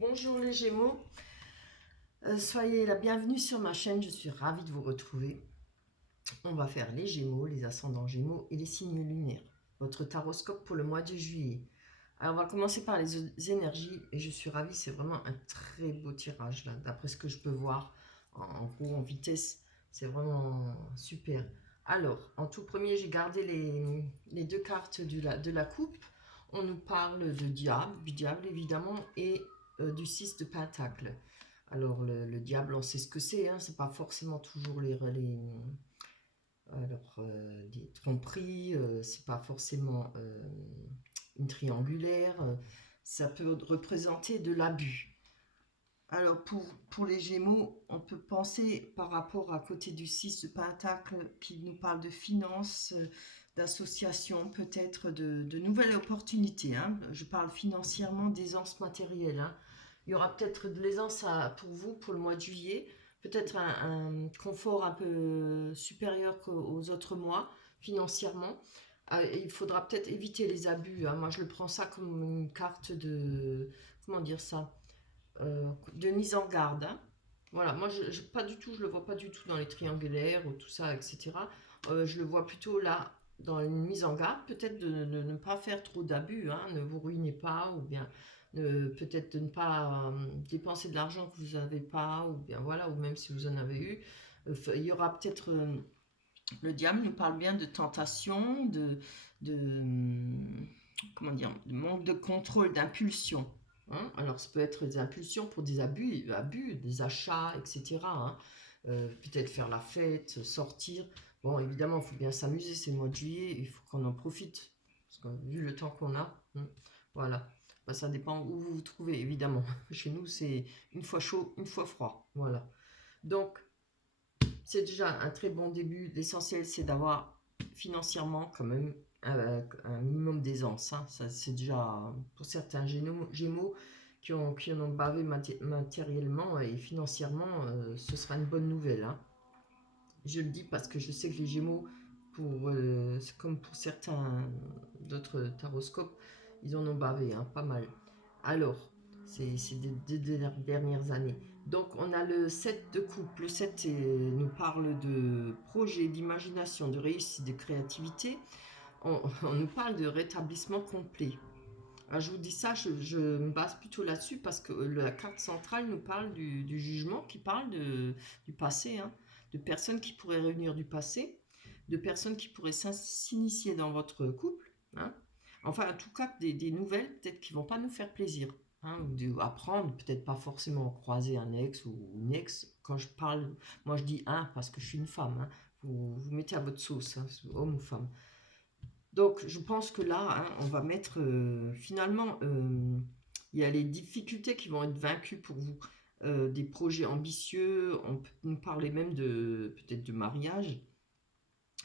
Bonjour les Gémeaux, soyez la bienvenue sur ma chaîne, je suis ravie de vous retrouver. On va faire les Gémeaux, les ascendants Gémeaux et les signes lunaires. Votre taroscope pour le mois de juillet. Alors on va commencer par les énergies et je suis ravie, c'est vraiment un très beau tirage là, d'après ce que je peux voir en gros en vitesse, c'est vraiment super. Alors en tout premier j'ai gardé les deux cartes de la coupe. On nous parle de diable, du diable évidemment, et du 6 de pentacle. Alors le diable, on sait ce que c'est, hein, c'est pas forcément toujours des tromperies, c'est pas forcément une triangulaire, ça peut représenter de l'abus. Alors pour les Gémeaux, on peut penser par rapport à côté du 6 de pentacle qui nous parle de finances, d'associations, peut-être de nouvelles opportunités, hein. Je parle financièrement d'aisance matérielle, hein. Il y aura peut-être de l'aisance pour vous pour le mois de juillet, peut-être un confort un peu supérieur qu'aux autres mois financièrement. Il faudra peut-être éviter les abus, hein. Moi je le prends ça comme une carte de, comment dire ça, de mise en garde, hein. Voilà, moi pas du tout, je le vois pas du tout dans les triangulaires ou tout ça, etc. Je le vois plutôt là dans une mise en garde, peut-être de ne pas faire trop d'abus, hein, ne vous ruinez pas, ou bien peut-être de ne pas dépenser de l'argent que vous n'avez pas, ou bien voilà, ou même si vous en avez eu. Il y aura peut-être le diable nous parle bien de tentation, de comment dire, de manque de contrôle, d'impulsion, hein. Alors, ça peut être des impulsions pour des abus des achats, etc., hein. Peut-être faire la fête, sortir. Bon, évidemment, il faut bien s'amuser, c'est le mois de juillet, il faut qu'on en profite. Parce que vu le temps qu'on a, voilà. Bah, ça dépend où vous vous trouvez, évidemment. Chez nous, c'est une fois chaud, une fois froid. Voilà. Donc, c'est déjà un très bon début. L'essentiel, c'est d'avoir financièrement quand même un minimum d'aisance, hein. Ça, c'est déjà pour certains Gémeaux qui en ont bavé matériellement et financièrement, ce sera une bonne nouvelle, hein. Je le dis parce que je sais que les Gémeaux, c'est comme pour certains d'autres taroscopes, ils en ont bavé, hein, pas mal. Alors, c'est des dernières années. Donc, on a le 7 de coupe. Le 7 nous parle de projet, d'imagination, de réussite, de créativité. On nous parle de rétablissement complet. Alors, je vous dis ça, je me base plutôt là-dessus parce que la carte centrale nous parle du jugement qui parle du passé, hein, de personnes qui pourraient revenir du passé, de personnes qui pourraient s'initier dans votre couple, hein. Enfin, en tout cas, des nouvelles peut-être qui vont pas nous faire plaisir, hein, ou apprendre, peut-être pas forcément croiser un ex ou une ex. Quand je parle, moi je dis un parce que je suis une femme, hein. Vous mettez à votre sauce, hein, homme ou femme. Donc, je pense que là, hein, on va mettre finalement, il y a les difficultés qui vont être vaincues pour vous. Des projets ambitieux, on peut nous parler même de peut-être de mariage,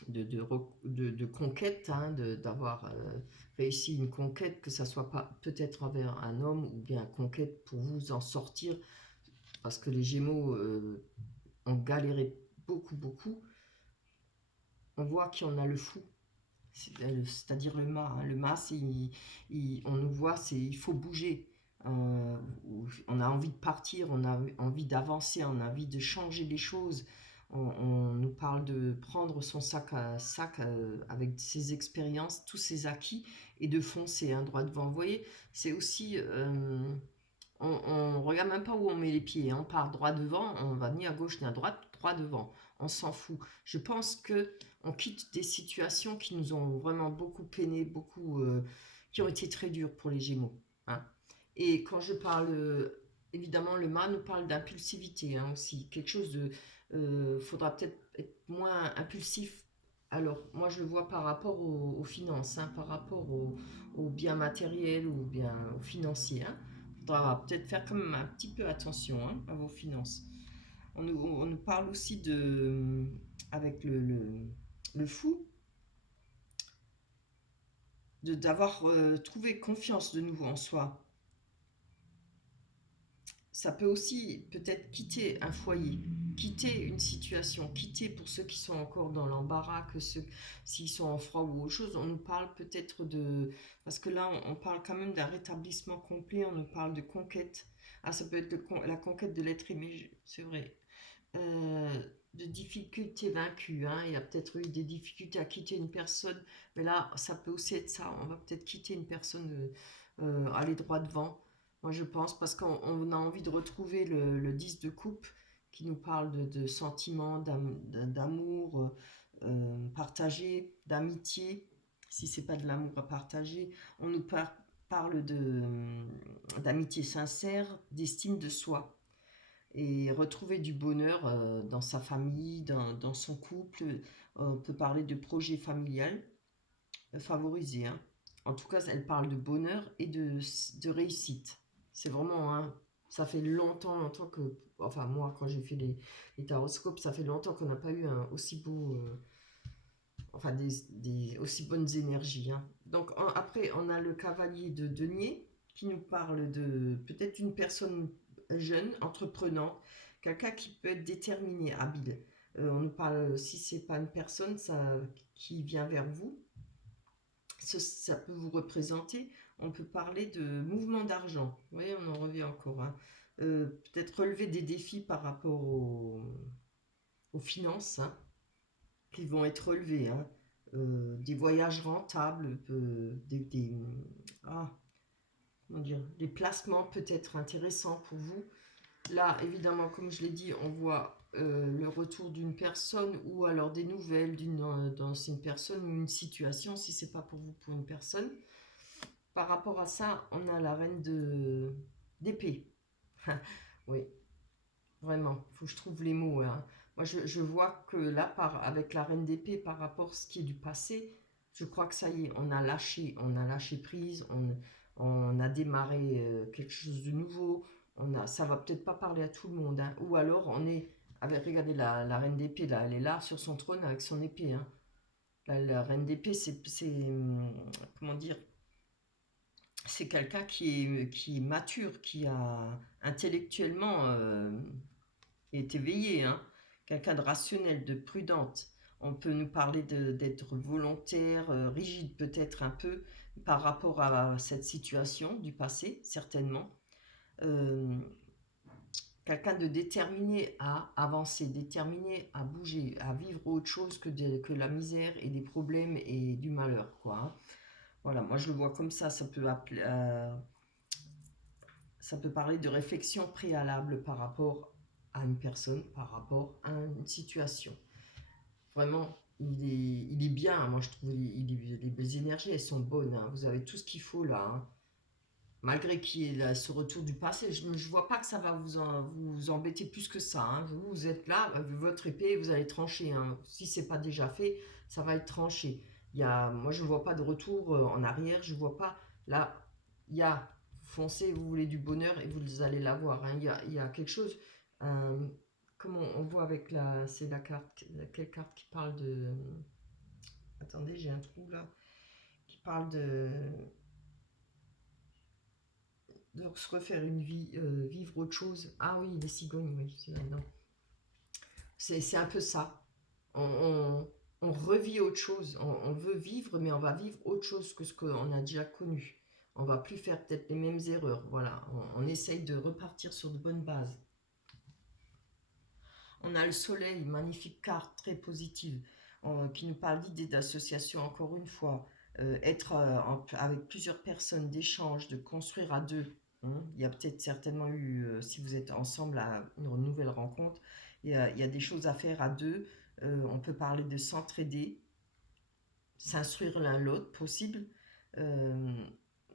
de conquête, hein, d'avoir réussi une conquête, que ça soit pas peut-être envers un homme ou bien une conquête pour vous en sortir, parce que les Gémeaux ont galéré beaucoup, beaucoup. On voit qu'il y en a le fou, c'est-à-dire le mât, hein. Le mât, on nous voit, il faut bouger. On a envie de partir, on a envie d'avancer, on a envie de changer les choses. On nous parle de prendre son sac à sac avec ses expériences, tous ses acquis, et de foncer, hein, droit devant. Vous voyez, c'est aussi... on regarde même pas où on met les pieds, hein. On part droit devant, on va ni à gauche ni à droite, droit devant. On s'en fout. Je pense que on quitte des situations qui nous ont vraiment beaucoup peiné, qui ont été très dures pour les Gémeaux, hein. Et quand je parle, évidemment, le mât nous parle d'impulsivité, hein, aussi. Quelque chose de, faudra peut-être être moins impulsif. Alors, moi, je le vois par rapport aux finances, hein, par rapport aux biens matériels ou bien aux financiers, hein. Faudra peut-être faire quand même un petit peu attention, hein, à vos finances. On nous parle aussi avec le fou, d'avoir trouvé confiance de nouveau en soi. Ça peut aussi peut-être quitter un foyer. quitter une situation, quitter pour ceux qui sont encore dans l'embarras, que ceux s'ils sont en froid ou autre chose, on nous parle peut-être de... Parce que là, on parle quand même d'un rétablissement complet, on nous parle de conquête. Ah, ça peut être la conquête de l'être aimé, c'est vrai. Euh, de difficultés vaincues, hein. Il y a peut-être eu des difficultés à quitter une personne, mais là, ça peut aussi être ça. On va peut-être quitter une personne, aller droit devant. Moi, je pense, parce qu'on a envie de retrouver le 10 de coupe qui nous parle de sentiments, d'amour partagé, d'amitié. Si c'est pas de l'amour à partager, on nous parle d'amitié sincère, d'estime de soi et retrouver du bonheur dans sa famille, dans son couple. On peut parler de projet familial favorisé, hein. En tout cas, elle parle de bonheur et de réussite. C'est vraiment, hein, ça fait longtemps que, enfin moi, quand j'ai fait les taroscopes, ça fait longtemps qu'on n'a pas eu un aussi beau, enfin des aussi bonnes énergies, hein. Donc après, on a le cavalier de denier qui nous parle de peut-être une personne jeune, entreprenante, quelqu'un qui peut être déterminé, habile. On nous parle, si c'est pas une personne qui vient vers vous, ça peut vous représenter. On peut parler de mouvement d'argent. Vous voyez, on en revient encore, hein. Peut-être relever des défis par rapport aux finances, hein, qui vont être relevés, hein. Des voyages rentables, ah, comment dire, des placements peut-être intéressants pour vous. Là, évidemment, comme je l'ai dit, on voit le retour d'une personne ou alors des nouvelles dans une personne ou une situation, si c'est pas pour vous, pour une personne. Par rapport à ça, on a la reine d'épée. Oui, vraiment, faut que je trouve les mots, hein. Moi, je vois que là, avec la reine d'épée, par rapport à ce qui est du passé, je crois que ça y est, on a lâché prise, on a démarré quelque chose de nouveau. Ça va peut-être pas parler à tout le monde, hein. Ou alors, regardez la reine d'épée, là, elle est là sur son trône avec son épée, hein. La reine d'épée, comment dire, c'est quelqu'un qui est mature, qui a intellectuellement est éveillé, hein. Quelqu'un de rationnel, de prudente. On peut nous parler d'être volontaire, rigide peut-être un peu par rapport à cette situation du passé, certainement. Euh, Quelqu'un de déterminé à avancer, déterminé à bouger, à vivre autre chose que la misère et des problèmes et du malheur, quoi, hein. Voilà, moi je le vois comme ça peut parler de réflexion préalable par rapport à une personne, par rapport à une situation. Vraiment, il est bien, hein. Moi je trouve les énergies, elles sont bonnes, hein. Vous avez tout ce qu'il faut là, hein. Malgré qu'il y ait là, ce retour du passé, je ne vois pas que ça va vous embêter plus que ça, hein. Vous êtes là, votre épée, vous allez trancher, hein. Si c'est pas déjà fait, ça va être tranché. Moi, je ne vois pas de retour en arrière, je ne vois pas. Là, il y a, foncez, vous voulez du bonheur et vous allez l'avoir, hein. Il y a quelque chose, euh, comme on voit avec c'est la carte, quelle carte qui parle de... Attendez, j'ai un trou là, qui parle de se refaire une vie, vivre autre chose. Ah oui, les cigognes, oui, c'est là-dedans. C'est un peu ça. On revit autre chose. On veut vivre, mais on va vivre autre chose que ce qu'on a déjà connu. On va plus faire peut-être les mêmes erreurs. Voilà, on essaye de repartir sur de bonnes bases. On a le soleil, magnifique carte, très positive, qui nous parle d'idées d'association, encore une fois. Être avec plusieurs personnes, d'échange, de construire à deux, hein. Il y a peut-être certainement eu, si vous êtes ensemble à une nouvelle rencontre, il y a des choses à faire à deux. On peut parler de s'entraider, s'instruire l'un l'autre, possible. Euh,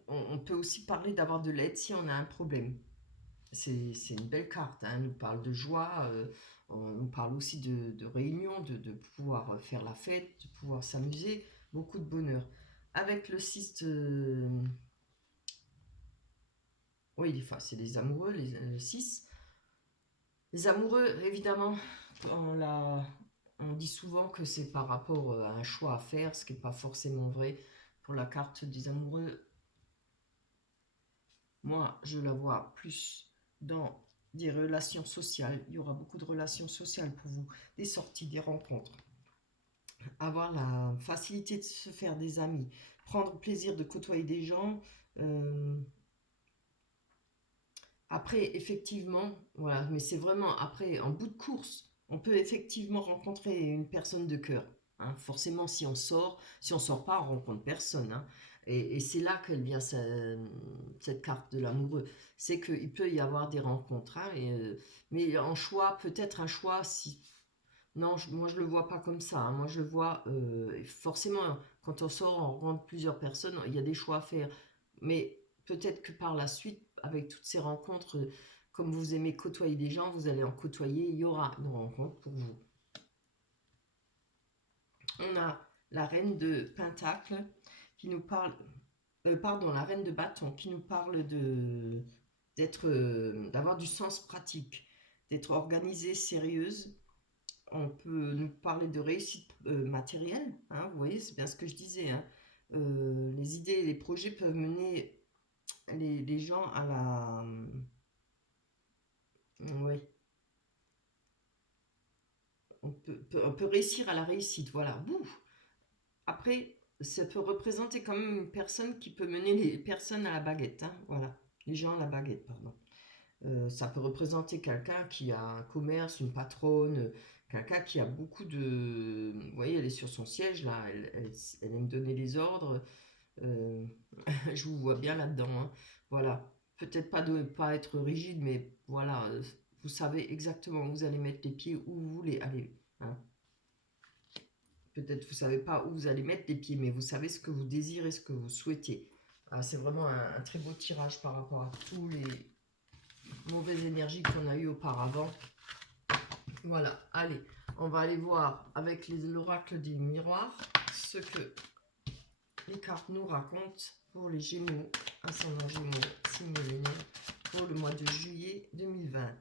on peut aussi parler d'avoir de l'aide si on a un problème. C'est une belle carte, hein. Elle nous parle de joie, on nous parle aussi de réunion, de pouvoir faire la fête, de pouvoir s'amuser, beaucoup de bonheur. Avec le 6 de... Oui, enfin, c'est les amoureux, le 6. Les amoureux, évidemment, on dit souvent que c'est par rapport à un choix à faire, ce qui n'est pas forcément vrai. Pour la carte des amoureux, moi, je la vois plus dans des relations sociales. Il y aura beaucoup de relations sociales pour vous, des sorties, des rencontres. Avoir la facilité de se faire des amis, prendre plaisir de côtoyer des gens. Après, effectivement, voilà, mais c'est vraiment après, en bout de course, on peut effectivement rencontrer une personne de cœur. Hein. Forcément, si on sort pas, on rencontre personne. Hein. Et c'est là qu'elle vient cette carte de l'amoureux. C'est qu'il peut y avoir des rencontres. Hein, mais en choix, peut-être un choix, si. Non, moi je le vois pas comme ça. Hein. Moi je le vois forcément quand on sort, on rencontre plusieurs personnes, il y a des choix à faire. Mais peut-être que par la suite, avec toutes ces rencontres, comme vous aimez côtoyer des gens, vous allez en côtoyer, il y aura une rencontre pour vous. On a la reine de Pentacle qui nous parle, pardon, la reine de bâton qui nous parle d'avoir du sens pratique, d'être organisée, sérieuse. On peut nous parler de réussite matérielle, hein, vous voyez, c'est bien ce que je disais. Hein. Les idées et les projets peuvent mener les gens à la. Oui, on peut réussir à la réussite, voilà. Bouh. Après, ça peut représenter quand même une personne qui peut mener les personnes à la baguette, hein, voilà. Les gens à la baguette, pardon. Ça peut représenter quelqu'un qui a un commerce, une patronne, quelqu'un qui a beaucoup de. Vous voyez, elle est sur son siège, là, elle aime donner les ordres. Euh, je vous vois bien là-dedans. Hein. Voilà. Peut-être pas de ne pas être rigide, mais voilà, vous savez exactement où vous allez mettre les pieds, où vous voulez aller. Hein. Peut-être vous savez pas où vous allez mettre les pieds, mais vous savez ce que vous désirez, ce que vous souhaitez. Ah, c'est vraiment un très beau tirage par rapport à tous les mauvaises énergies qu'on a eues auparavant. Voilà, allez, on va aller voir avec l'oracle des miroirs ce que les cartes nous racontent pour les Gémeaux, ascendant Gémeaux, signe lunaire, pour le mois de juillet 2020.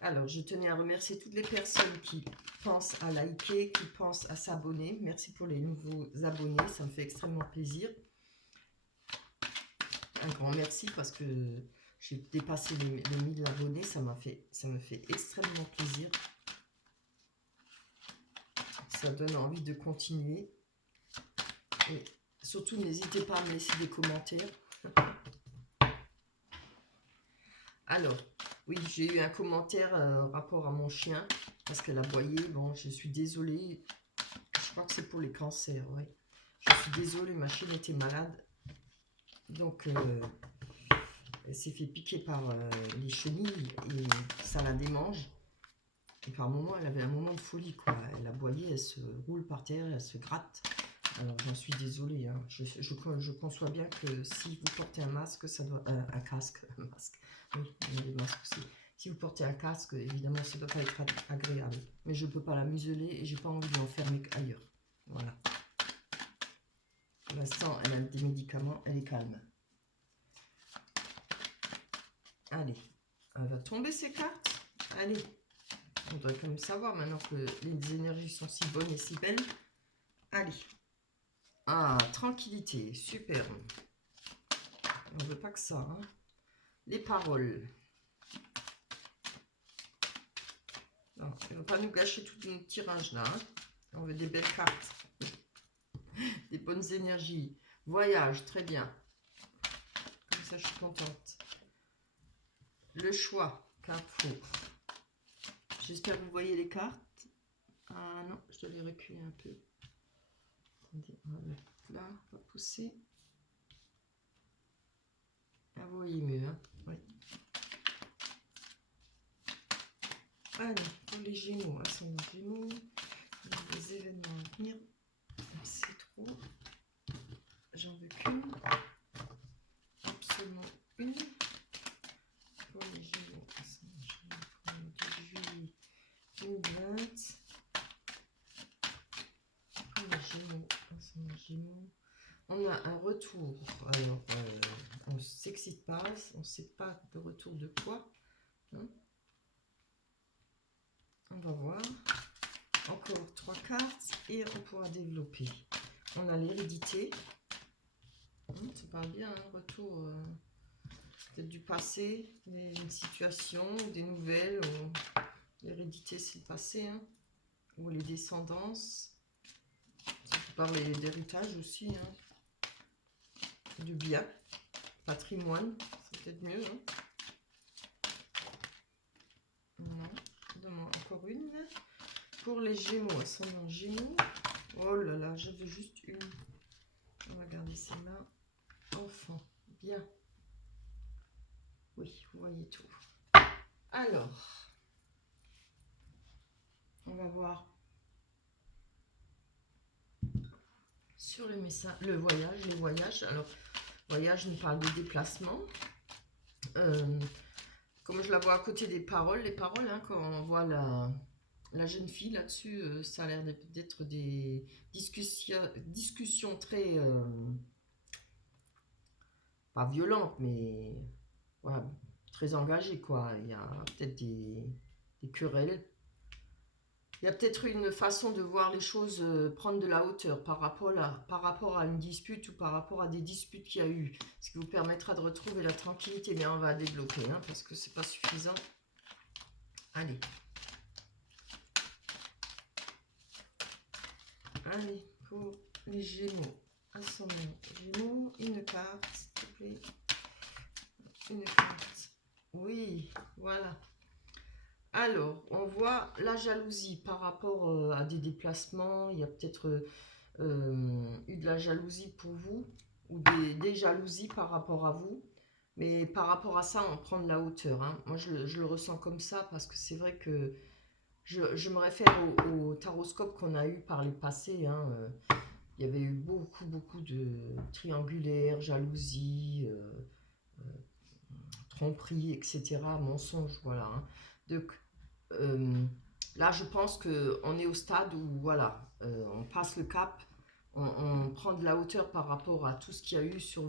Alors, je tenais à remercier toutes les personnes qui pensent à liker, qui pensent à s'abonner. Merci pour les nouveaux abonnés, ça me fait extrêmement plaisir. Un grand merci parce que j'ai dépassé les 1000 abonnés, ça me fait extrêmement plaisir. Ça donne envie de continuer. Et surtout, n'hésitez pas à me laisser des commentaires. Alors, oui, j'ai eu un commentaire rapport à mon chien, parce qu'elle aboyait. Bon, je suis désolée. Je crois que c'est pour les cancers, oui. Je suis désolée, ma chienne était malade. Donc, elle s'est fait piquer par les chenilles et ça la démange. Et par moment, elle avait un moment de folie, quoi. Elle aboyait, elle se roule par terre, elle se gratte. Alors, j'en suis désolée. Hein. Je conçois bien que si vous portez un masque, ça doit... un casque, un masque. Oui, les masques aussi. Si vous portez un casque, évidemment, ça ne doit pas être agréable. Mais je ne peux pas la museler et j'ai pas envie de l'enfermer ailleurs. Voilà. Pour l'instant, elle a des médicaments, elle est calme. Allez, elle va tomber ces cartes. Allez, on doit quand même savoir maintenant que les énergies sont si bonnes et si belles. Allez. Ah, tranquillité, super. On ne veut pas que ça. Hein. Les paroles. Non, il ne va pas nous gâcher tout notre tirage là. Hein. On veut des belles cartes. Des bonnes énergies. Voyage, très bien. Comme ça, je suis contente. Le choix, Carrefour. J'espère que vous voyez les cartes. Ah non, je dois les reculer un peu. Attendez, on va mettre là, on va pousser. Ah, vous voyez mieux, hein. Oui. Allez, pour les Gémeaux, ascendant Gémeaux, les événements à venir, c'est trop. J'en veux qu'une. Absolument une. Pour les Gémeaux, ascendant Gémeaux, pour le 2 juillet 2020. Pour les Gémeaux, ascendant Gémeaux. On a un retour. Alors, on ne s'excite pas, on ne sait pas de retour de quoi. Hein. On va voir. Encore 3 cartes et on pourra développer. On a l'hérédité. Ça parle bien, hein, retour. peut-être du passé, une situation, des nouvelles. L'hérédité, c'est le passé, hein, ou les descendances. Ça peut parler d'héritage aussi, hein, de bien, patrimoine, c'est peut-être mieux. Hein. Non, donne-moi encore une. Pour les Gémeaux, ascendant Gémeaux. Oh là là, j'avais juste une. On va garder celle-là. Enfant, bien. Oui, vous voyez tout. Alors, on va voir sur les messages, les voyages. Alors, voyage nous parle de déplacement. Comme je la vois à côté des paroles, hein, quand on voit la jeune fille là-dessus, ça a l'air d'être des discussions très, pas violentes, mais voilà, très engagées, quoi. Il y a peut-être des querelles. Il y a peut-être une façon de voir les choses prendre de la hauteur par rapport à une dispute ou par rapport à des disputes qu'il y a eu. Ce qui vous permettra de retrouver la tranquillité. Mais on va développer, hein, parce que c'est pas suffisant. Allez. Allez, pour les Gémeaux. Ascendant Gémeaux, une carte, s'il te plaît. Une carte. Oui, voilà. Alors, on voit la jalousie par rapport à des déplacements. Il y a peut-être eu de la jalousie pour vous ou des jalousies par rapport à vous. Mais par rapport à ça, on prend de la hauteur. Hein. Moi, je le ressens comme ça parce que c'est vrai que je me réfère au taroscope qu'on a eu par les passés. Hein. Il y avait eu beaucoup de triangulaires, jalousie, tromperie, etc., mensonges, voilà. Hein. Donc, là, je pense qu'on est au stade où, voilà, on passe le cap, on prend de la hauteur par rapport à tout ce qu'il y a eu sur,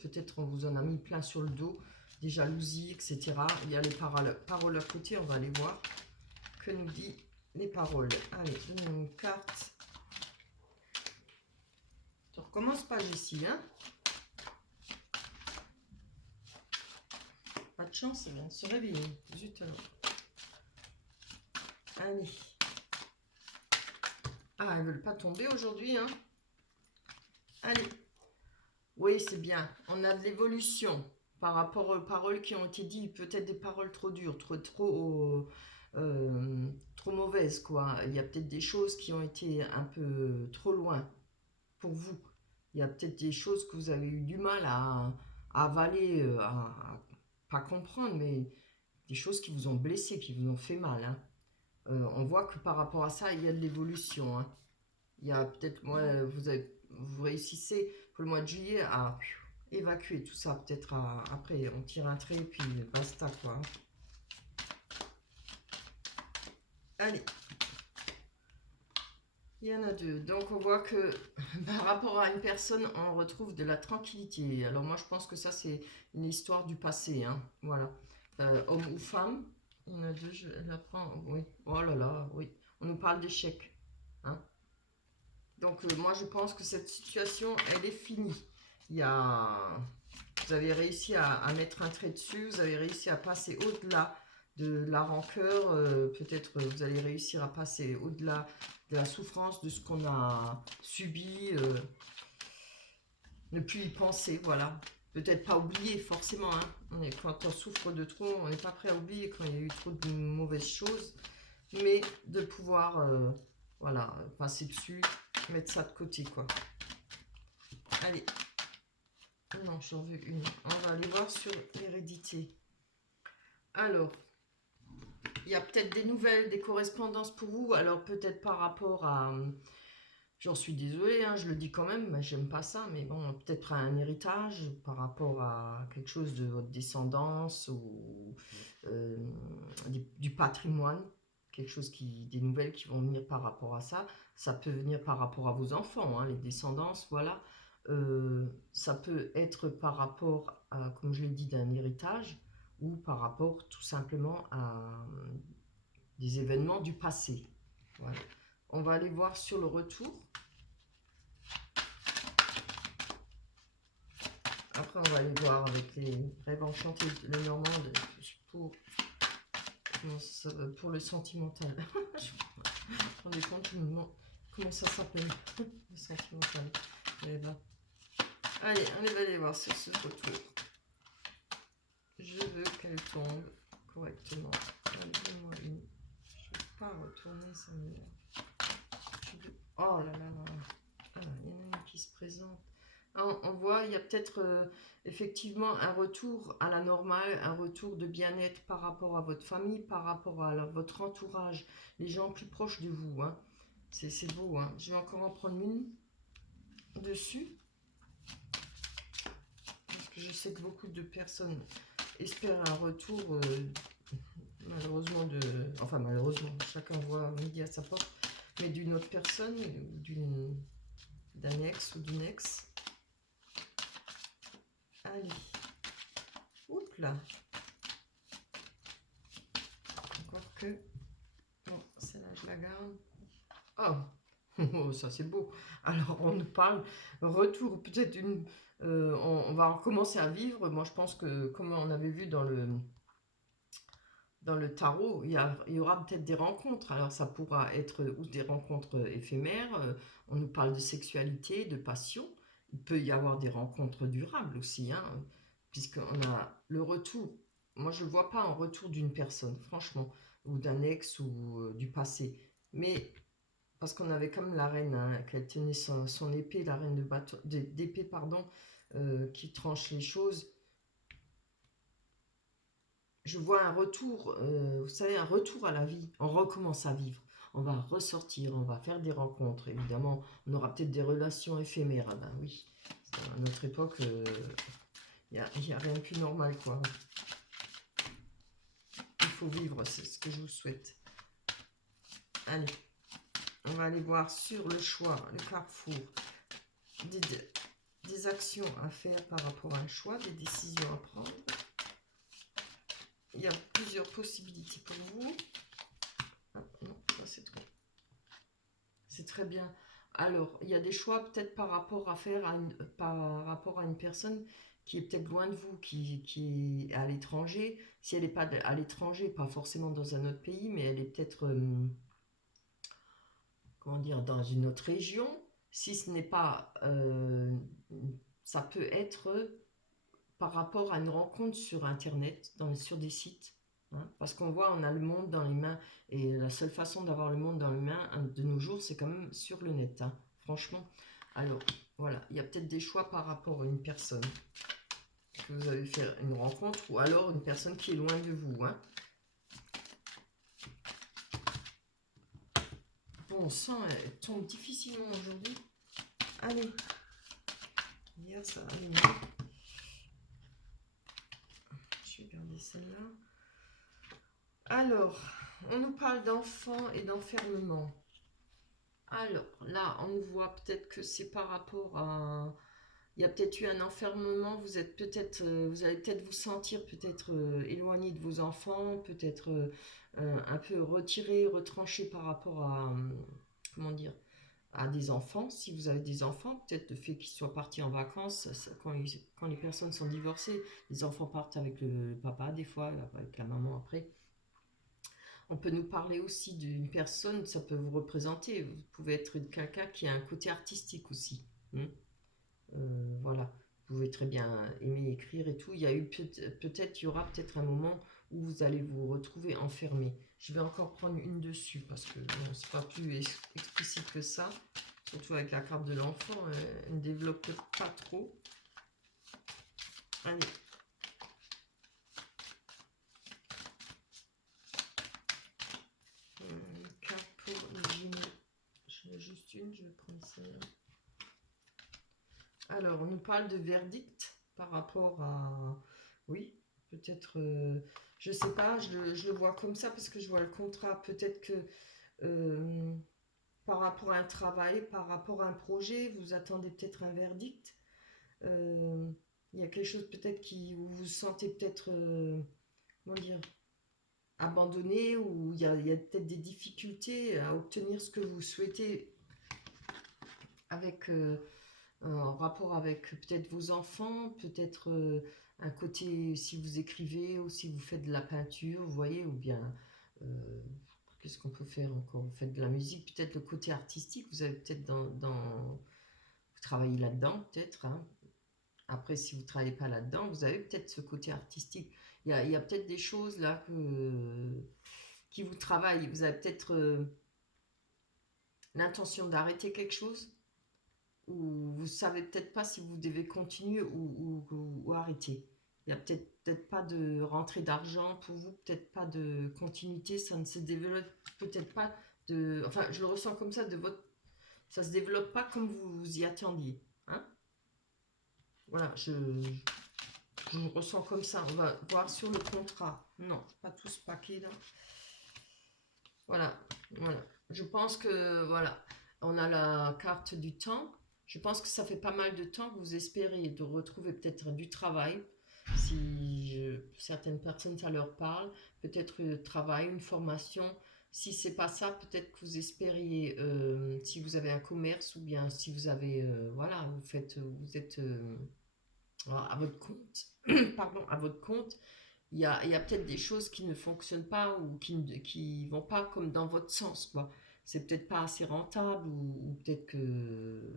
peut-être on vous en a mis plein sur le dos, des jalousies, etc. Il y a les paroles à côté, on va aller voir. Que nous dit les paroles? Allez, une carte. On recommence page ici, hein. Pas de chance, elle vient de se réveiller. Zut alors. Allez. Ah, elles ne veulent pas tomber aujourd'hui, hein. Allez. Oui, c'est bien. On a de l'évolution par rapport aux paroles qui ont été dites. Peut-être des paroles trop dures, trop mauvaises, quoi. Il y a peut-être des choses qui ont été un peu trop loin pour vous. Il y a peut-être des choses que vous avez eu du mal à avaler, à pas comprendre, mais des choses qui vous ont blessé, qui vous ont fait mal. Hein. On voit que par rapport à ça, il y a de l'évolution. Hein. Il y a peut-être, moi, vous réussissez pour le mois de juillet à évacuer tout ça. Peut-être après, on tire un trait et puis basta, quoi. Allez. Il y en a deux. Donc, on voit que par rapport à une personne, on retrouve de la tranquillité. Alors, moi, je pense que ça, c'est une histoire du passé. Hein. Voilà. Homme ou femme. Il y en a deux, je la prends. Oui. Oh là là, oui. On nous parle d'échec. Hein. Donc, moi, je pense que cette situation, elle est finie. Il y a... Vous avez réussi à mettre un trait dessus. Vous avez réussi à passer au-delà de la rancœur. Peut-être vous allez réussir à passer au-delà de la souffrance, de ce qu'on a subi. Ne plus y penser, voilà. Peut-être pas oublier, forcément. Hein. Quand on souffre de trop, on n'est pas prêt à oublier quand il y a eu trop de mauvaises choses. Mais de pouvoir, voilà, passer dessus, mettre ça de côté, quoi. Allez. Non, j'en veux une. On va aller voir sur l'hérédité. Alors, il y a peut-être des nouvelles, des correspondances pour vous. Alors, peut-être par rapport à... J'en suis désolée, hein, je le dis quand même, j'aime pas ça. Mais bon, peut-être un héritage par rapport à quelque chose de votre descendance ou du patrimoine. Quelque chose des nouvelles qui vont venir par rapport à ça. Ça peut venir par rapport à vos enfants, hein, les descendances, voilà. Ça peut être par rapport à, comme je l'ai dit, d'un héritage ou par rapport tout simplement à des événements du passé. Voilà. On va aller voir sur le retour. Après, on va aller voir avec les rêves enchantés de la Normande pour, pour le sentimental. Je me rendais compte, je me demande comment ça s'appelle, le sentimental. Eh ben. Allez, on va aller voir sur ce retour. Je veux qu'elle tombe correctement. Donne-moi une. Je ne vais pas retourner, ça m'énerve. Oh là là là. Ah, il y en a une qui se présente. Ah, on voit, il y a peut-être effectivement un retour à la normale, un retour de bien-être par rapport à votre famille, par rapport à votre entourage, les gens plus proches de vous. Hein. C'est beau. Hein. Je vais encore en prendre une dessus. Parce que je sais que beaucoup de personnes espèrent un retour, malheureusement, enfin malheureusement, chacun voit midi à sa porte, mais d'une autre personne, d'un ex ou d'une ex. Allez. Oups là. Encore que. Non, celle-là, je la garde. Oh, oh ça c'est beau. Alors, on nous parle retour, peut-être une. On va recommencer à vivre. Moi, je pense que, comme on avait vu dans le tarot, il y aura peut-être des rencontres. Alors, ça pourra être ou des rencontres éphémères. On nous parle de sexualité, de passion. Il peut y avoir des rencontres durables aussi, hein, puisqu'on a le retour. Moi, je ne vois pas un retour d'une personne, franchement, ou d'un ex ou du passé. Mais parce qu'on avait comme la reine, hein, qu'elle tenait son épée, la reine d'épée, pardon, qui tranche les choses. Je vois un retour, vous savez, un retour à la vie. On recommence à vivre. On va ressortir, on va faire des rencontres. Évidemment, on aura peut-être des relations éphémères. Ah ben oui, à notre époque, il n'y a rien de plus normal, quoi. Il faut vivre, c'est ce que je vous souhaite. Allez, on va aller voir sur le choix, le carrefour, des actions à faire par rapport à un choix, des décisions à prendre. Il y a plusieurs possibilités pour vous. Ah, non, ça c'est trop. C'est très bien. Alors, il y a des choix peut-être par rapport à faire par rapport à une personne qui est peut-être loin de vous, qui est à l'étranger. Si elle n'est pas à l'étranger, pas forcément dans un autre pays, mais elle est peut-être, comment dire, dans une autre région. Si ce n'est pas, ça peut être par rapport à une rencontre sur Internet, sur des sites. Hein, parce qu'on voit, on a le monde dans les mains, et la seule façon d'avoir le monde dans les mains de nos jours, c'est quand même sur le net. Hein, franchement. Alors, voilà, il y a peut-être des choix par rapport à une personne que vous allez faire une rencontre, ou alors une personne qui est loin de vous. Hein. Bon sang, elle tombe difficilement aujourd'hui. Allez. Hier, ça va aller mieux. Je vais garder celle-là. Alors, on nous parle d'enfants et d'enfermement. Alors, là, on nous voit peut-être que c'est par rapport à... Il y a peut-être eu un enfermement, vous allez peut-être vous sentir peut-être éloigné de vos enfants, peut-être un peu retiré, retranché par rapport à, comment dire, à des enfants. Si vous avez des enfants, peut-être le fait qu'ils soient partis en vacances, quand les personnes sont divorcées, les enfants partent avec le papa des fois, avec la maman après. On peut nous parler aussi d'une personne, ça peut vous représenter. Vous pouvez être quelqu'un qui a un côté artistique aussi. Hein. Voilà, vous pouvez très bien aimer écrire et tout. Il y a eu peut-être, il y aura peut-être un moment où vous allez vous retrouver enfermé. Je vais encore prendre une dessus parce que bon, c'est pas plus explicite que ça. Surtout avec la carte de l'enfant, elle ne développe pas trop. Allez. Carte pour les Gémeaux. J'en ai juste une, je vais prendre celle-là. Alors, on nous parle de verdict par rapport à... Oui, peut-être... je sais pas, je le vois comme ça parce que je vois le contrat. Peut-être que par rapport à un travail, par rapport à un projet, vous attendez peut-être un verdict. Il y a quelque chose peut-être où vous vous sentez peut-être... comment dire, abandonné, ou il y a peut-être des difficultés à obtenir ce que vous souhaitez avec en rapport avec peut-être vos enfants, peut-être un côté si vous écrivez ou si vous faites de la peinture, vous voyez, ou bien qu'est-ce qu'on peut faire encore? Vous faites de la musique, peut-être le côté artistique, vous avez peut-être vous travaillez là-dedans, peut-être, hein. Après, si vous ne travaillez pas là-dedans, vous avez peut-être ce côté artistique. Il y a peut-être des choses là qui vous travaillent. Vous avez peut-être l'intention d'arrêter quelque chose, ou vous savez peut-être pas si vous devez continuer ou arrêter. Il n'y a peut-être pas de rentrée d'argent pour vous, peut-être pas de continuité, ça ne se développe peut-être pas de... Enfin, je le ressens comme ça, ça se développe pas comme vous y attendiez. Hein. Voilà, je le ressens comme ça. On va voir sur le contrat. Non, pas tout ce paquet là. Voilà, voilà. Je pense que, voilà, on a la carte du temps. Je pense que ça fait pas mal de temps que vous espérez de retrouver peut-être du travail. Certaines personnes, ça leur parle. Peut-être travail, une formation. Si c'est pas ça, peut-être que vous espériez, si vous avez un commerce ou bien si vous avez, voilà, vous êtes à votre compte, pardon, à votre compte, il y a peut-être des choses qui ne fonctionnent pas ou qui vont pas comme dans votre sens, quoi. C'est peut-être pas assez rentable ou peut-être que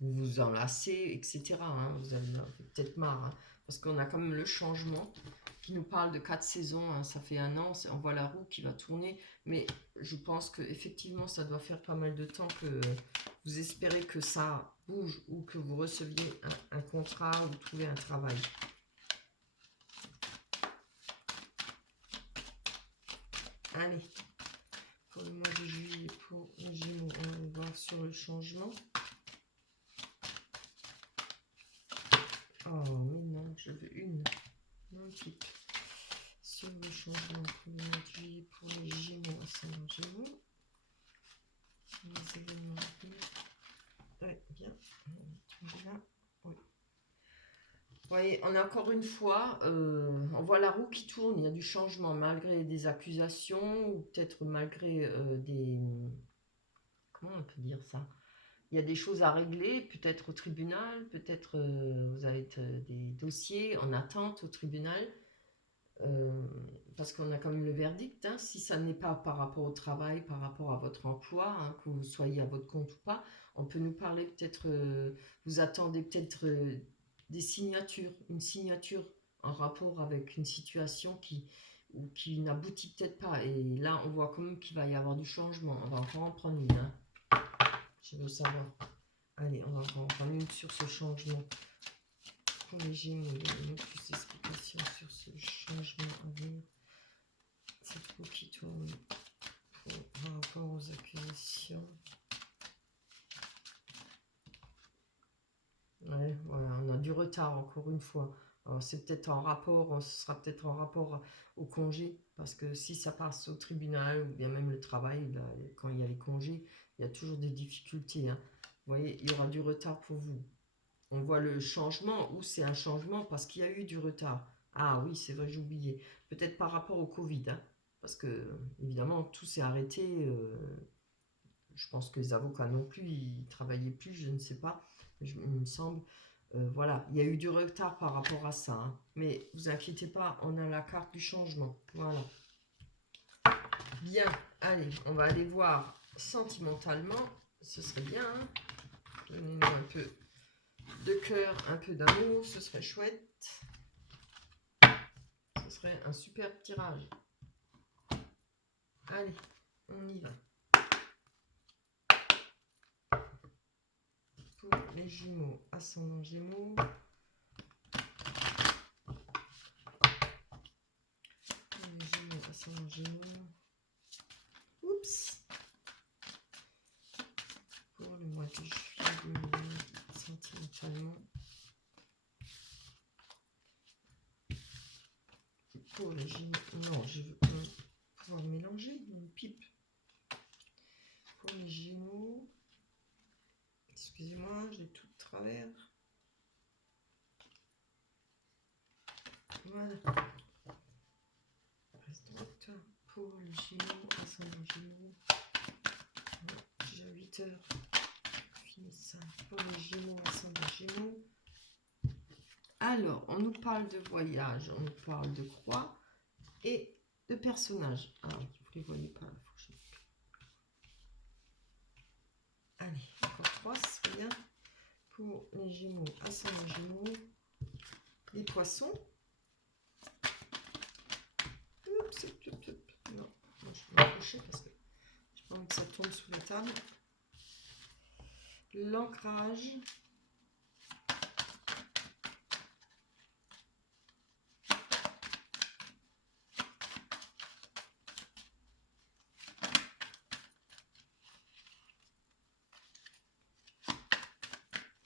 vous vous en lassez, etc. Hein. Vous avez peut-être marre, hein, parce qu'on a quand même le changement qui nous parle de 4 saisons. Hein. Ça fait 1 an, on voit la roue qui va tourner, mais je pense que effectivement, ça doit faire pas mal de temps que vous espérez que ça bouge ou que vous receviez un contrat ou trouver un travail. Allez, pour le mois de juillet, pour les Gémeaux, on va voir sur le changement. Oh, mais non, je veux une. Non, pique. Sur le changement pour le mois de juillet, pour les Gémeaux, ascendant Gémeaux. Les événements à venir. Ouais, bien. Là, oui. Vous voyez, on a encore une fois, on voit la roue qui tourne, il y a du changement malgré des accusations ou peut-être malgré des... Comment on peut dire ça? Il y a des choses à régler, peut-être au tribunal, peut-être vous avez des dossiers en attente au tribunal, parce qu'on a quand même le verdict. Hein, si ça n'est pas par rapport au travail, par rapport à votre emploi, hein, que vous soyez à votre compte ou pas, on peut nous parler peut-être, vous attendez peut-être des signatures, une signature en rapport avec une situation qui n'aboutit peut-être pas. Et là, on voit quand même qu'il va y avoir du changement. On va encore en prendre une. Hein. Je veux savoir. Allez, on va en prendre une sur ce changement. Pour les Gémeaux, donner plus d'explications sur ce changement à venir. Cette roue qui tourne par rapport aux accusations. Ouais, voilà, on a du retard encore une fois. Alors c'est peut-être en rapport, ce sera peut-être en rapport au congé, parce que si ça passe au tribunal ou bien même le travail, là, quand il y a les congés, il y a toujours des difficultés. Hein. Vous voyez, il y aura du retard pour vous. On voit le changement ou c'est un changement parce qu'il y a eu du retard. Ah oui, c'est vrai, j'ai oublié. Peut-être par rapport au Covid, hein, parce que évidemment tout s'est arrêté. Je pense que les avocats non plus, ils travaillaient plus, je ne sais pas, il me semble. Voilà, il y a eu du retard par rapport à ça. Hein. Mais vous inquiétez pas, on a la carte du changement. Voilà. Bien, allez, on va aller voir sentimentalement. Ce serait bien. Hein. Donnez-nous un peu de cœur, un peu d'amour, ce serait chouette. Ce serait un super tirage. Allez, on y va. Pour les Gémeaux, ascendant Gémeaux. Pour les Gémeaux, ascendant Gémeaux. Oups. Pour le mois de juillet 2020, sentimentalement. Pour les Gémeaux, non, je veux pouvoir mélanger une pipe. Pour les Gémeaux, excusez-moi, j'ai tout de travers. Voilà. Reste droite. Pour les Gémeaux, ascendant Gémeaux. Déjà 8 heures. Ça, pour les Gémeaux, ensemble des Gémeaux. Alors, on nous parle de voyage, on nous parle de croix et de personnages. Ah, vous ne les voyez pas, la fourchette. Allez, encore 3, c'est bien. Pour les Gémeaux, ascendant Gémeaux, les poissons. Oups, non, je vais m'approcher parce que je pas envie que ça tombe sous la table. L'ancrage.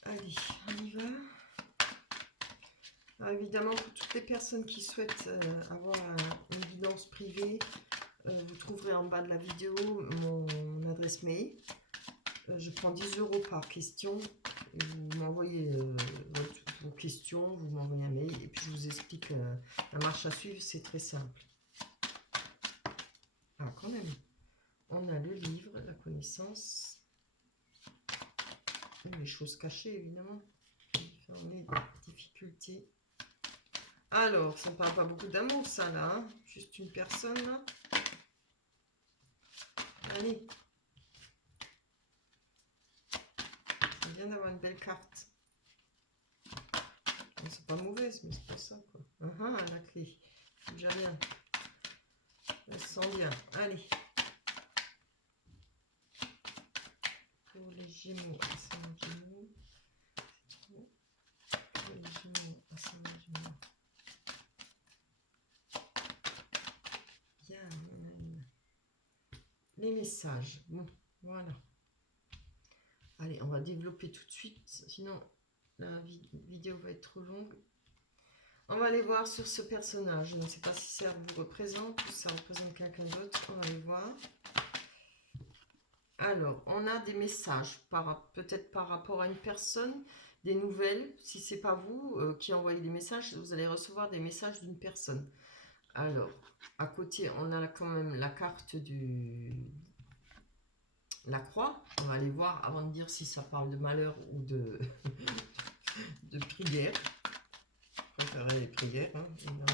Allez, on y va. Alors évidemment, pour toutes les personnes qui souhaitent avoir une guidance privée, vous trouverez en bas de la vidéo mon adresse mail. Je prends 10 € par question. Vous m'envoyez vos questions, vous m'envoyez un mail et puis je vous explique la marche à suivre. C'est très simple. Ah, quand même. On a le livre, la connaissance. Les choses cachées, évidemment. Les difficultés. Alors, ça ne parle pas beaucoup d'amour, ça, là. Hein. Juste une personne, là. Allez. On vient d'avoir une belle carte. C'est pas mauvaise, mais c'est pas ça, quoi. La clé. Déjà bien. Elle sent bien. Allez. Pour les Gémeaux, ascendant Gémeaux. Pour les Gémeaux, ascendant Gémeaux. Bien, les messages. Bon, voilà. Allez, on va développer tout de suite, sinon la vidéo va être trop longue. On va aller voir sur ce personnage. Je ne sais pas si ça vous représente ou si ça représente quelqu'un d'autre. On va aller voir. Alors, on a des messages, peut-être par rapport à une personne, des nouvelles. Si ce n'est pas vous qui envoyez des messages, vous allez recevoir des messages d'une personne. Alors, à côté, on a quand même la carte la croix. On va aller voir avant de dire si ça parle de malheur ou de, de prière. Je préférerais les prières, hein, évidemment.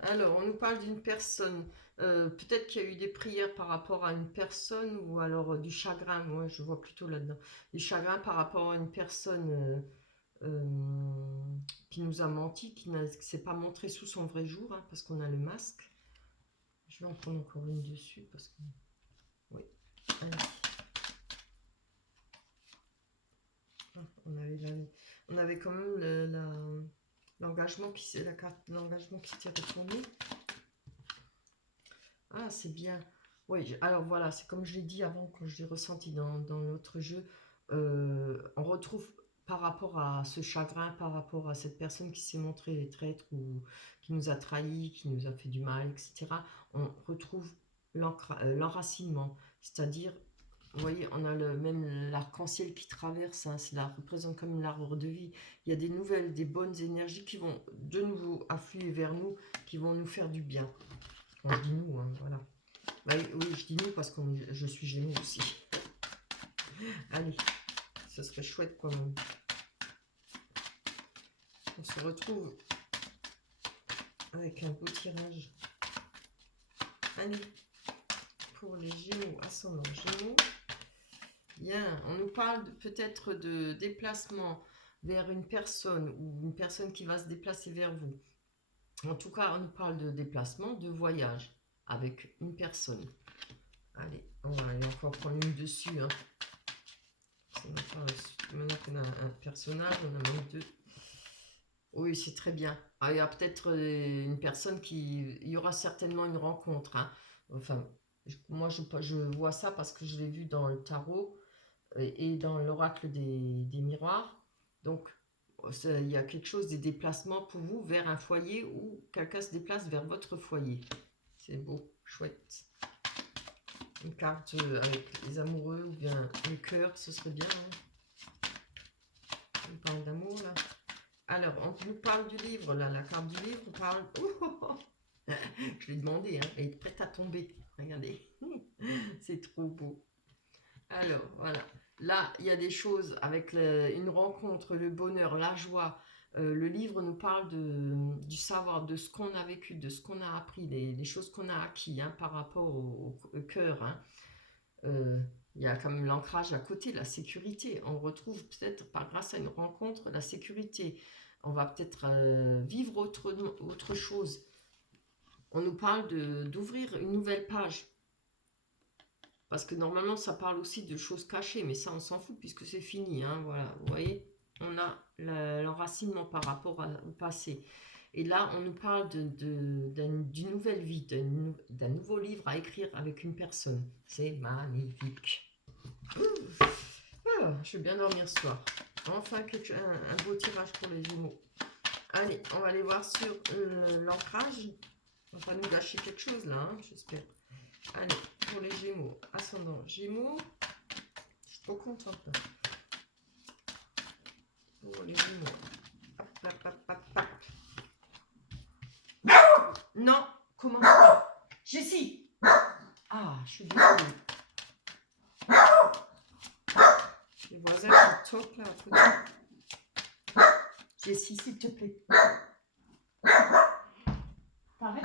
Alors, on nous parle d'une personne. Peut-être qu'il y a eu des prières par rapport à une personne ou alors du chagrin. Moi, je vois plutôt là-dedans. Du chagrin par rapport à une personne qui nous a menti, qui ne s'est pas montré sous son vrai jour, hein, parce qu'on a le masque. Je vais en prendre encore une dessus parce que... Oui. Allez. Ah, on avait quand même l'engagement qui... La carte l'engagement qui s'est retourné. Ah, c'est bien. Oui, alors voilà, c'est comme je l'ai dit avant, quand je l'ai ressenti dans l'autre jeu. On retrouve par rapport à ce chagrin, par rapport à cette personne qui s'est montrée traître ou qui nous a trahis, qui nous a fait du mal, etc. On retrouve l'enracinement. C'est-à-dire, vous voyez, on a même l'arc-en-ciel qui traverse, hein, cela représente comme l'arbre de vie. Il y a des nouvelles, des bonnes énergies qui vont de nouveau affluer vers nous, qui vont nous faire du bien. On dit nous, hein, voilà. Bah, oui, je dis nous parce que je suis Gémeaux aussi. Allez, ce serait chouette quand même. On se retrouve avec un beau tirage. Allez, pour les Gémeaux, ascendant Gémeaux. Bien, on nous parle peut-être de déplacement vers une personne ou une personne qui va se déplacer vers vous. En tout cas, on nous parle de déplacement, de voyage avec une personne. Allez, on va aller encore prendre une dessus. Hein. Maintenant qu'on a un personnage, on a même deux. Oui, c'est très bien. Ah, il y a peut-être une personne qui... Il y aura certainement une rencontre. Hein. Enfin, moi, je vois ça parce que je l'ai vu dans le tarot et dans l'oracle des miroirs. Donc, il y a quelque chose, des déplacements pour vous vers un foyer ou quelqu'un se déplace vers votre foyer. C'est beau, chouette. Une carte avec les amoureux ou bien le cœur, ce serait bien. Hein. On parle d'amour là. Alors, Alors, on nous parle du livre, là, la carte du livre parle... Je l'ai demandé, hein, elle est prête à tomber. Regardez, c'est trop beau. Alors, voilà. Là, il y a des choses avec une rencontre, le bonheur, la joie. Le livre nous parle du savoir, de ce qu'on a vécu, de ce qu'on a appris, des choses qu'on a acquis hein, par rapport au cœur. Hein. Il y a quand même l'ancrage à côté, la sécurité. On retrouve peut-être, grâce à une rencontre, la sécurité. On va peut-être vivre autre chose. On nous parle d'ouvrir une nouvelle page. Parce que normalement, ça parle aussi de choses cachées, mais ça, on s'en fout puisque c'est fini. Hein, voilà, vous voyez, on a l'enracinement par rapport au passé. Et là, on nous parle d'une nouvelle vie, d'un nouveau livre à écrire avec une personne. C'est magnifique. Ah, je vais bien dormir ce soir. Enfin, un beau tirage pour les Gémeaux. Allez, on va aller voir sur l'ancrage. On va pas nous gâcher quelque chose là, hein, j'espère. Allez, pour les Gémeaux, ascendant Gémeaux, je suis trop contente. Pour les Gémeaux, hop, hop, hop, hop, hop. Non, comment ça? Jessie. Ah, je suis désolée. Les voisins qui toquent là à côté. Jessie, s'il te plaît. T'arrêtes?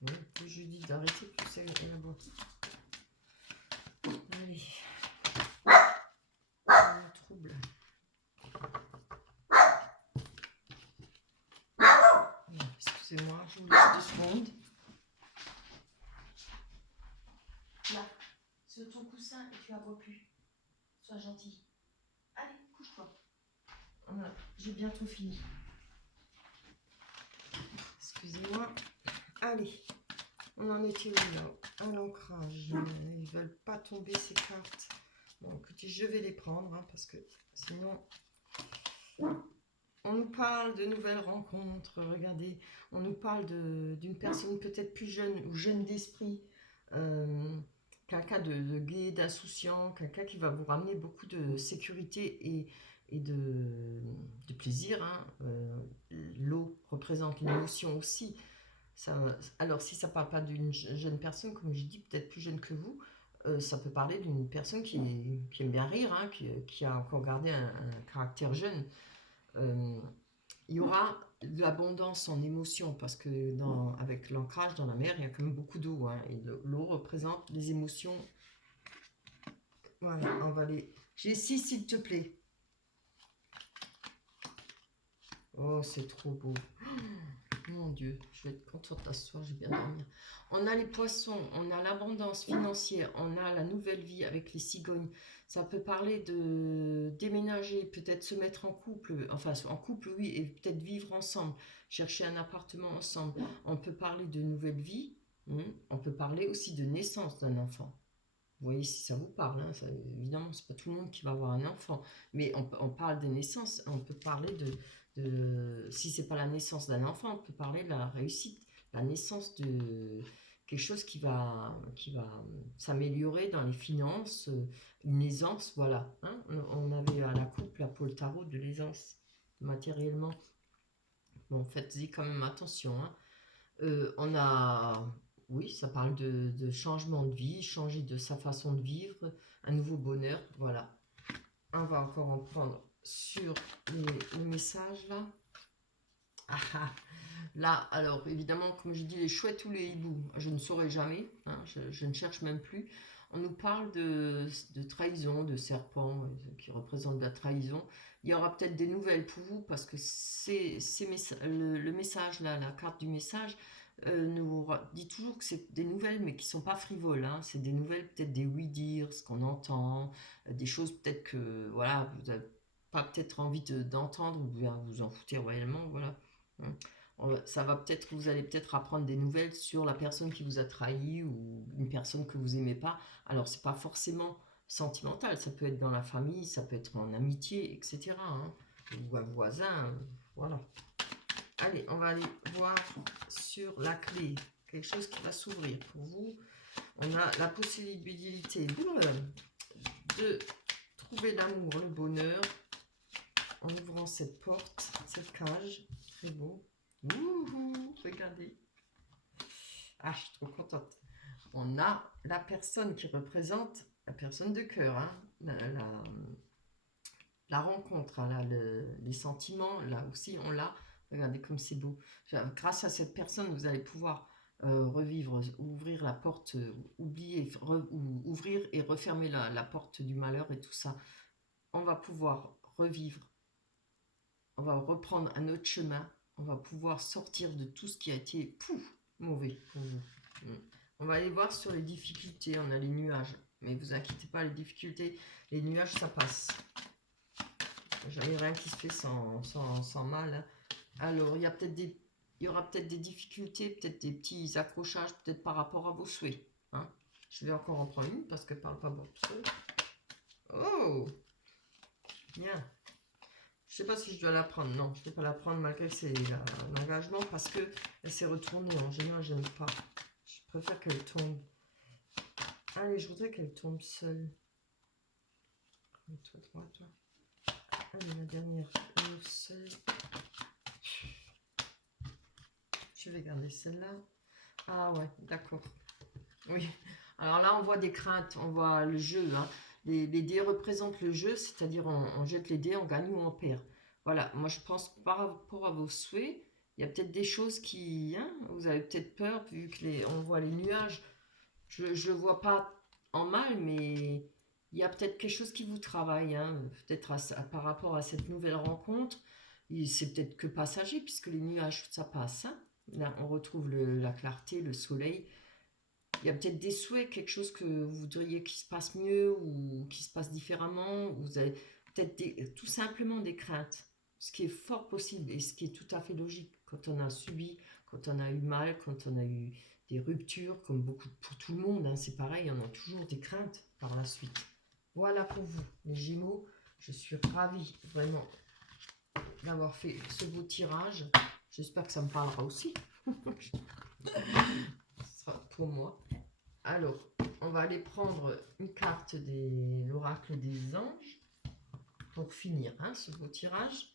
Oui, plus je dis d'arrêter, plus c'est la boîte. Allez. Trouble. Excusez-moi, je vous laisse 2 secondes. Là, sur ton coussin et tu aboies plus. Sois gentil. Allez, couche-toi. Voilà, j'ai bientôt fini. Excusez-moi. Allez, on en était où là? À l'ancrage. Ils ne veulent pas tomber ces cartes. Bon, écoutez, je vais les prendre hein, parce que sinon... On nous parle de nouvelles rencontres, regardez, on nous parle d'une personne peut-être plus jeune ou jeune d'esprit, quelqu'un de gai, d'insouciant, quelqu'un qui va vous ramener beaucoup de sécurité et de plaisir. Hein. L'eau représente l'émotion aussi. Alors si ça ne parle pas d'une jeune personne, comme je dis, peut-être plus jeune que vous, ça peut parler d'une personne qui aime bien rire, hein, qui a encore gardé un caractère jeune. Il y aura de l'abondance en émotions parce que avec l'ancrage dans la mer, il y a quand même beaucoup d'eau. Hein, et l'eau représente les émotions. Voilà, on va les... Jessie, s'il te plaît. Oh, c'est trop beau. Oh, mon Dieu, je vais être contente ce soir, je vais bien dormir. On a les poissons, on a l'abondance financière, on a la nouvelle vie avec les cigognes. Ça peut parler de déménager, peut-être se mettre en couple, enfin en couple oui, et peut-être vivre ensemble, chercher un appartement ensemble. On peut parler de nouvelle vie, on peut parler aussi de naissance d'un enfant. Vous voyez si ça vous parle, hein, évidemment c'est pas tout le monde qui va avoir un enfant, mais on parle des naissances, on peut parler si c'est pas la naissance d'un enfant, on peut parler de la réussite, la naissance de quelque chose qui va s'améliorer dans les finances, une aisance, voilà. Hein, on avait à la coupe, la pôle tarot de l'aisance, matériellement. Bon, faites-y quand même attention. Hein. On a, oui, ça parle de changement de vie, changer de sa façon de vivre, un nouveau bonheur, voilà. On va encore en prendre sur les messages là. Ah, là, alors évidemment, comme je dis, les chouettes ou les hiboux, je ne saurais jamais, hein, je ne cherche même plus. On nous parle de trahison, de serpent qui représente la trahison. Il y aura peut-être des nouvelles pour vous parce que le message là, la carte du message nous dit toujours que c'est des nouvelles mais qui ne sont pas frivoles. Hein. C'est des nouvelles, peut-être des oui-dire, ce qu'on entend, des choses peut-être que voilà, vous n'avez pas peut-être envie d'entendre ou bien vous en foutez royalement, voilà. Ça va peut-être, vous allez peut-être apprendre des nouvelles sur la personne qui vous a trahi ou une personne que vous aimez pas. Alors c'est pas forcément sentimental, ça peut être dans la famille, ça peut être en amitié, etc. Hein, ou un voisin, voilà. Allez, on va aller voir sur la clé, quelque chose qui va s'ouvrir pour vous. On a la possibilité de trouver l'amour, le bonheur, en ouvrant cette porte, cette cage. Très beau. Ouh, regardez. Ah, je suis trop contente. On a la personne qui représente la personne de cœur, hein, la rencontre, hein, là, les sentiments, là aussi on l'a. Regardez comme c'est beau. Grâce à cette personne, vous allez pouvoir revivre, ouvrir la porte, oublier, ou ouvrir et refermer la porte du malheur et tout ça. On va pouvoir revivre, on va reprendre un autre chemin, on va pouvoir sortir de tout ce qui a été mauvais pour vous. On va aller voir sur les difficultés, on a les nuages. Mais vous inquiétez pas, les difficultés, les nuages, ça passe. Il n'y a rien qui se fait sans mal. Hein. Alors, il y aura peut-être des difficultés, peut-être des petits accrochages, peut-être par rapport à vos souhaits. Hein. Je vais encore en prendre une parce qu'elle ne parle pas beaucoup seule. Oh, bien. Je ne sais pas si je dois la prendre. Non, je ne vais pas la prendre malgré que c'est l'engagement parce qu'elle s'est retournée. En général, je n'aime pas. Je préfère qu'elle tombe. Allez, je voudrais qu'elle tombe seule. Toi. Allez, la dernière. Seule. Je vais garder celle-là. Ah ouais, d'accord. Oui. Alors là, on voit des craintes. On voit le jeu. Hein. Les dés représentent le jeu, c'est-à-dire on jette les dés, on gagne ou on perd. Voilà, moi je pense par rapport à vos souhaits, il y a peut-être des choses qui... Hein, vous avez peut-être peur, vu que on voit les nuages. Je ne le vois pas en mal, mais il y a peut-être quelque chose qui vous travaille. Hein, peut-être par rapport à cette nouvelle rencontre. C'est peut-être que passager, puisque les nuages, ça passe. Hein. Là, on retrouve la clarté, le soleil. Il y a peut-être des souhaits, quelque chose que vous voudriez qu'il se passe mieux ou qui se passe différemment. Vous avez peut-être tout simplement des craintes, ce qui est fort possible et ce qui est tout à fait logique quand on a subi, quand on a eu mal, quand on a eu des ruptures, comme beaucoup pour tout le monde. Hein, c'est pareil, on a toujours des craintes par la suite. Voilà pour vous, les Gémeaux. Je suis ravie vraiment d'avoir fait ce beau tirage. J'espère que ça me parlera aussi. Ce sera pour moi. Alors, on va aller prendre une carte de l'oracle des anges pour finir hein, ce beau tirage.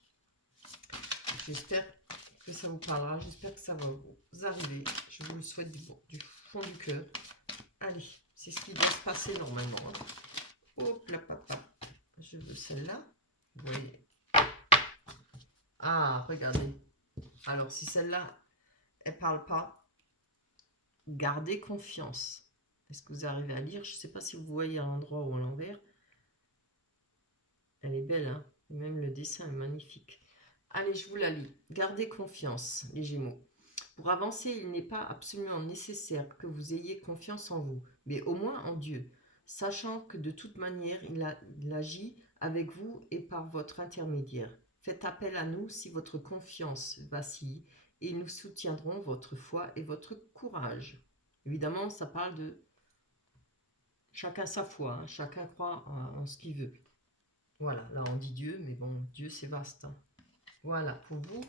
J'espère que ça vous parlera, j'espère que ça va vous arriver. Je vous le souhaite du fond du cœur. Allez, c'est ce qui doit se passer normalement. Hein. Hop là, papa. Je veux celle-là. Vous voyez. Ah, regardez. Alors, si celle-là, elle parle pas, gardez confiance. Est-ce que vous arrivez à lire? Je ne sais pas si vous voyez à l'endroit ou à l'envers. Elle est belle, hein? Même le dessin est magnifique. Allez, je vous la lis. Gardez confiance, les Gémeaux. Pour avancer, il n'est pas absolument nécessaire que vous ayez confiance en vous, mais au moins en Dieu, sachant que de toute manière, il agit avec vous et par votre intermédiaire. Faites appel à nous si votre confiance vacille, et nous soutiendrons votre foi et votre courage. Évidemment, ça parle de chacun sa foi, hein, chacun croit en ce qu'il veut. Voilà, là on dit Dieu, mais bon, Dieu c'est vaste. Hein. Voilà, pour vous,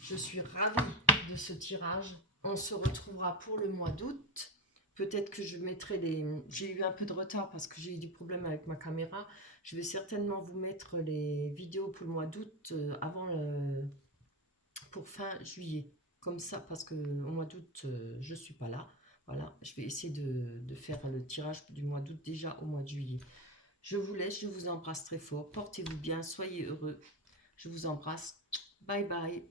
je suis ravie de ce tirage. On se retrouvera pour le mois d'août. Peut-être que je mettrai les... J'ai eu un peu de retard parce que j'ai eu du problème avec ma caméra. Je vais certainement vous mettre les vidéos pour le mois d'août pour fin juillet. Comme ça, parce qu'au mois d'août, je ne suis pas là. Voilà, je vais essayer de faire le tirage du mois d'août déjà au mois de juillet. Je vous laisse, je vous embrasse très fort. Portez-vous bien, soyez heureux. Je vous embrasse. Bye bye.